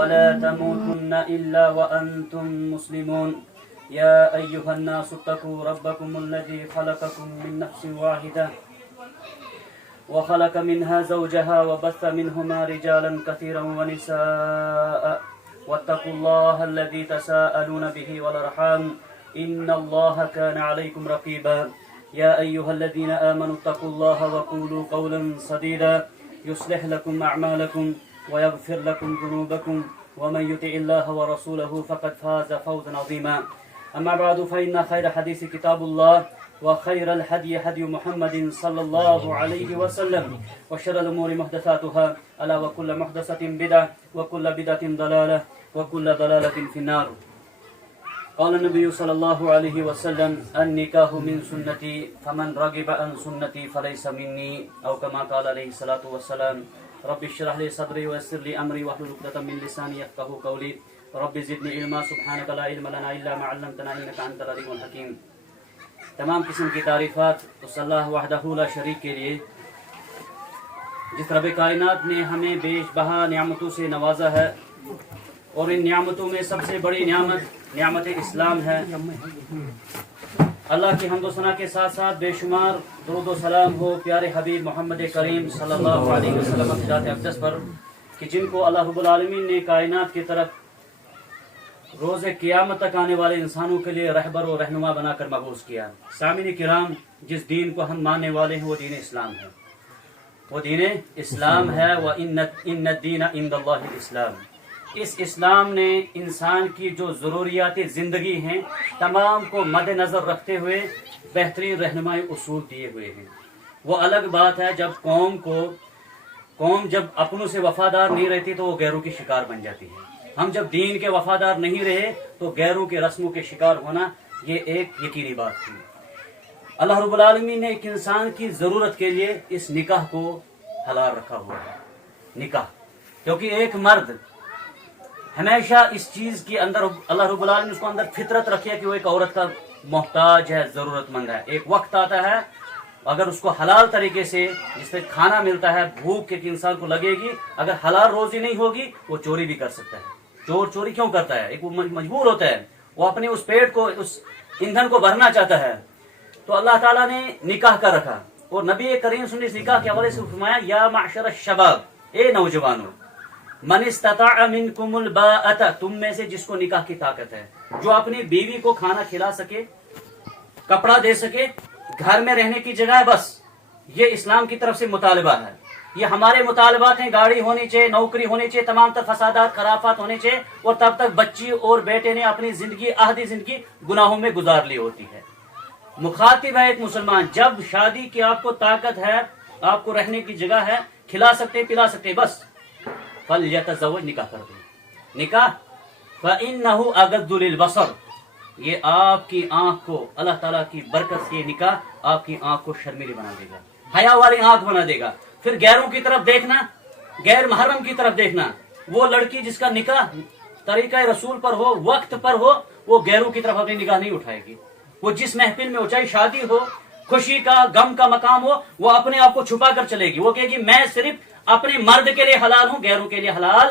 ولا تموتن إلا وأنتم مسلمون يا أيها الناس اتقوا ربكم الذي خلقكم من نفس واحدة وخلق منها زوجها وبث منهما رجالا كثيرا ونساء واتقوا الله الذي تساءلون به والأرحام إن الله كان عليكم رقيبا يا أيها الذين آمنوا اتقوا الله وقولوا قولا سديدا يصلح لكم أعمالكم ويغفر لكم ذنوبكم ومن يطع الله ورسوله فقد فاز فوزا عظيما أما بعد فإن خير حديث كتاب الله وخير الهدي هدي محمد صلى الله عليه وسلم وشر الأمور محدثاتها ألا وكل محدثة بدعة وكل بدعة ضلالة وكل ضلالة في النار. قال النبي صلى الله عليه وسلم النكاح من سنتي فمن رغب عن سنتي فليس مني أو كما قال عليه الصلاة والسلام. رب اشرح لي صدري ويسر لي أمري واحلل عقدة من لساني يفقهوا قولي. رب زدني علما سبحانك لا علم لنا إلا ما علمتنا إنك أنت العليم الحكيم. تمام قسم کی تعریفات اس اللہ وحدہ لا شریک کے لیے جس رب کائنات نے ہمیں بیش بہا نعمتوں سے نوازا ہے، اور ان نعمتوں میں سب سے بڑی نعمت اسلام ہے. اللہ کی حمد و ثنا کے ساتھ ساتھ بے شمار درود و سلام ہو پیارے حبیب محمد کریم صلی اللہ علیہ وسلم کی ذات اقدس پر کہ جن کو اللہ رب العالمین نے کائنات کی طرف روز قیامت تک آنے والے انسانوں کے لیے رہبر و رہنما بنا کر مبعوث کیا. سامعین کرام، جس دین کو ہم ماننے والے ہیں وہ دین اسلام ہے، وہ دین اسلام ہے. وَإِنَّ الدِّينَ عِندَ اللَّهِ الْإِسْلَامِ. اس اسلام نے انسان کی جو ضروریات زندگی ہیں تمام کو مد نظر رکھتے ہوئے بہترین رہنمائی اصول دیے ہوئے ہیں. وہ الگ بات ہے جب قوم جب اپنوں سے وفادار نہیں رہتی تو وہ غیروں کی شکار بن جاتی ہے. ہم جب دین کے وفادار نہیں رہے تو غیروں کے رسموں کے شکار ہونا یہ ایک یقینی بات تھی. اللہ رب العالمین نے ایک انسان کی ضرورت کے لیے اس نکاح کو حلال رکھا ہوا ہے. نکاح کیونکہ ایک مرد ہمیشہ اس چیز کے اندر اللہ رب العالمین نے اس کو اندر فطرت رکھی ہے کہ وہ ایک عورت کا محتاج ہے، ضرورت مند ہے. ایک وقت آتا ہے اگر اس کو حلال طریقے سے جس سے کھانا ملتا ہے، بھوک کے انسان کو لگے گی، اگر حلال روزی نہیں ہوگی وہ چوری بھی کر سکتا ہے. چوری کیوں کرتا ہے؟ ایک وہ مجبور ہوتا ہے، وہ اپنے اس پیٹ کو، اس ایندھن کو بھرنا چاہتا ہے. تو اللہ تعالیٰ نے نکاح کر رکھا، اور نبی کریم صلی اللہ علیہ وسلم نے اس نکاح کے حوالے سے فرمایا یا معشر الشباب، اے نوجوانوں، من استطاع منکم الباءۃ، تم میں سے جس کو نکاح کی طاقت ہے، جو اپنی بیوی کو کھانا کھلا سکے، کپڑا دے سکے، گھر میں رہنے کی جگہ ہے، بس یہ اسلام کی طرف سے مطالبہ ہے. یہ ہمارے مطالبات ہیں. گاڑی ہونی چاہیے، نوکری ہونی چاہیے، تمام تر فسادات خرافات ہونے چاہیے، اور تب تک بچی اور بیٹے نے اپنی زندگی، آدھی زندگی گناہوں میں گزار لی ہوتی ہے. مخاطب ہے ایک مسلمان، جب شادی کی آپ کو طاقت ہے، آپ کو رہنے کی جگہ ہے، کھلا سکتے، پلا سکتے، بس فَلْيَتَزَوَّجْ، نکاح کر دیں. نکاح فَإِنَّهُ أَغَضُّ لِلْبَصَرِ، یہ آپ کی آنکھ کو، اللہ تعالیٰ کی برکت سے یہ نکاح آپ کی آنکھ کو شرمیلی بنا دے گا، حیا والی آنکھ بنا دے گا. پھر غیروں کی طرف دیکھنا، غیر محرم کی طرف دیکھنا، وہ لڑکی جس کا نکاح طریقہ رسول پر ہو، وقت پر ہو، وہ غیروں کی طرف اپنی نگاہ نہیں اٹھائے گی. وہ جس محفل میں ہو، چاہے شادی ہو، خوشی کا، غم کا مقام ہو، وہ اپنے آپ کو چھپا کر چلے گی. وہ کہے گی میں صرف اپنے مرد کے لیے حلال ہوں، غیروں کے لیے حلال،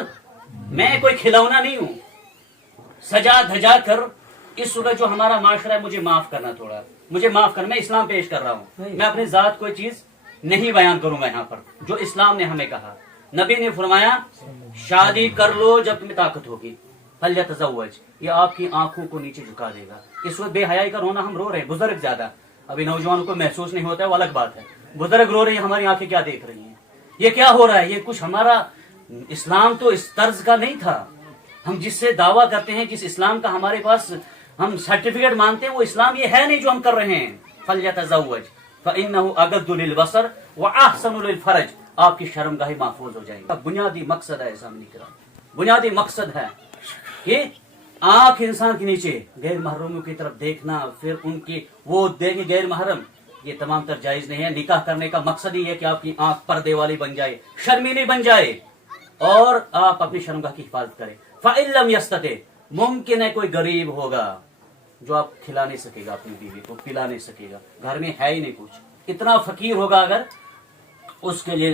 میں کوئی کھلونا نہیں ہوں. سجا دھجا کر اس وقت جو ہمارا معاشرہ ہے، مجھے معاف کرنا، تھوڑا مجھے معاف کرنا، میں اسلام پیش کر رہا ہوں، میں اپنی ذات کوئی چیز نہیں بیان کروں گا یہاں پر. جو اسلام نے ہمیں کہا، نبی نے فرمایا شادی کر لو جب تمہیں طاقت ہوگی. فَلْيَتَزَوَّجْ، یہ آپ کی آنکھوں کو نیچے جھکا دے گا. اس وقت بے حیائی کا رونا ہم رو رہے ہیں، بزرگ زیادہ، ابھی نوجوانوں کو محسوس نہیں ہوتا ہے، وہ الگ بات ہے. بزرگ رو رہے ہیں، ہماری آنکھیں کیا دیکھ رہی ہیں، یہ کیا ہو رہا ہے؟ یہ کچھ ہمارا اسلام تو اس طرز کا نہیں تھا. ہم جس سے دعویٰ کرتے ہیں، جس اسلام کا ہمارے پاس ہم سرٹیفکیٹ مانتے ہیں، وہ اسلام یہ ہے نہیں جو ہم کر رہے ہیں. فَلْيَتَزَوَّجْ فَإِنَّهُ أَغَضُّ لِلْبَصَرِ وَأَحْسَنُ لِلْفَرْجِ، آپ کی شرمگاہی محفوظ ہو جائے گی. بنیادی مقصد ہے سامنے کرام، بنیادی مقصد ہے کہ آنکھ انسان کے نیچے غیر محرموں کی طرف دیکھنا، پھر ان کی وہ دیکھیں غیر محرم، یہ تمام تر جائز نہیں ہے. نکاح کرنے کا مقصد ہی ہے کہ آپ کی آنکھ پردے والی بن جائے، شرمیلی بن جائے، اور آپ اپنی شرمگاہ کی حفاظت کریں. فَإِن لَمْ يَسْتَطِعْ، ممکن ہے کوئی غریب ہوگا جو آپ کھلا نہیں سکے گا، اپنی بیوی کو پلا نہیں سکے گا، گھر میں ہے ہی نہیں کچھ، اتنا فقیر ہوگا، اگر اس کے لیے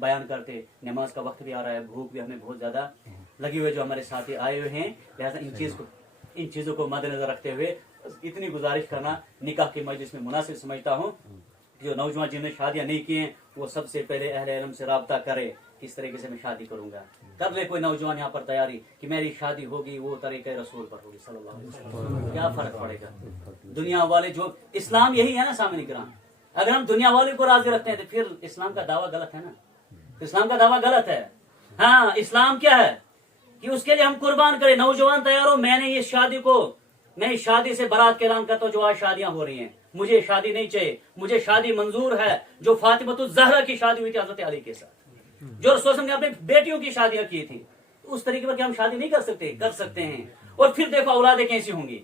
بیان کرتے. نماز کا وقت بھی آ رہا ہے, بھوک بھی ہمیں بہت زیادہ لگی ہوئی ہے جو ہمارے ساتھی آئے ہوئے ہیں, لہٰذا ان چیزوں کو مد نظر رکھتے ہوئے اتنی گزارش کرنا نکاح کی مجلس میں مناسب سمجھتا ہوں. جو نوجوان جن نے شادیاں نہیں کی ہیں وہ سب سے پہلے اہل علم سے رابطہ کرے, کس طریقے سے میں شادی کروں گا. کر لے کوئی نوجوان یہاں پر تیاری کہ میری شادی ہوگی وہ طریقہ رسول پر ہوگی صلی اللہ علیہ وسلم. کیا فرق پڑے گا؟ دنیا والے جو اسلام یہی ہے نا سامنے کرام, اگر ہم دنیا والے کو راضی رکھتے ہیں تو پھر اسلام کا دعویٰ غلط ہے نا, اسلام کا دعویٰ غلط ہے. ہاں اسلام کیا ہے کہ اس کے لیے ہم قربان کریں. نوجوان تیار ہو, میں نے اس شادی کو, میں اس شادی سے برات کا اعلان کرتا ہوں جو آج شادیاں ہو رہی ہیں. مجھے شادی نہیں چاہیے, مجھے شادی منظور ہے جو فاطمہ الزہرا کی شادی ہوئی تھی حضرت علی کے ساتھ, جو رسول صلی اللہ علیہ وسلم نے اپنی بیٹیوں کی شادیاں کی تھی. اس طریقے پر کہ ہم شادی نہیں کر سکتے, کر سکتے ہیں. اور پھر دیکھو اولادیں کیسی ہوں گی,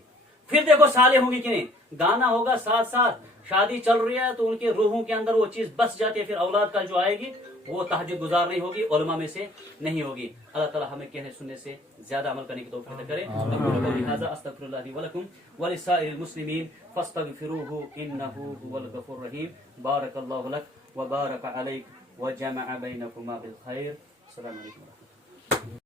پھر دیکھو سالے ہوں گی کہ نہیں. گانا ہوگا ساتھ ساتھ, شادی چل رہی ہے تو ان کے روحوں کے اندر وہ چیز بس جاتی ہے. پھر اولاد کا جو آئے گی وہ تہجد گزار نہیں ہوگی, علماء میں سے نہیں ہوگی. اللہ تعالی ہمیں کہنے سننے سے زیادہ عمل کرنے کی توفیق عطا کرے. اقول قولی ھذا استغفر اللہ لی ولکم ولسائر المسلمین فاستغفروہ انہ هو الغفور الرحیم. بارک اللہ لک وبارک علیک وجمع بینکما بالخیر. السلام علیکم.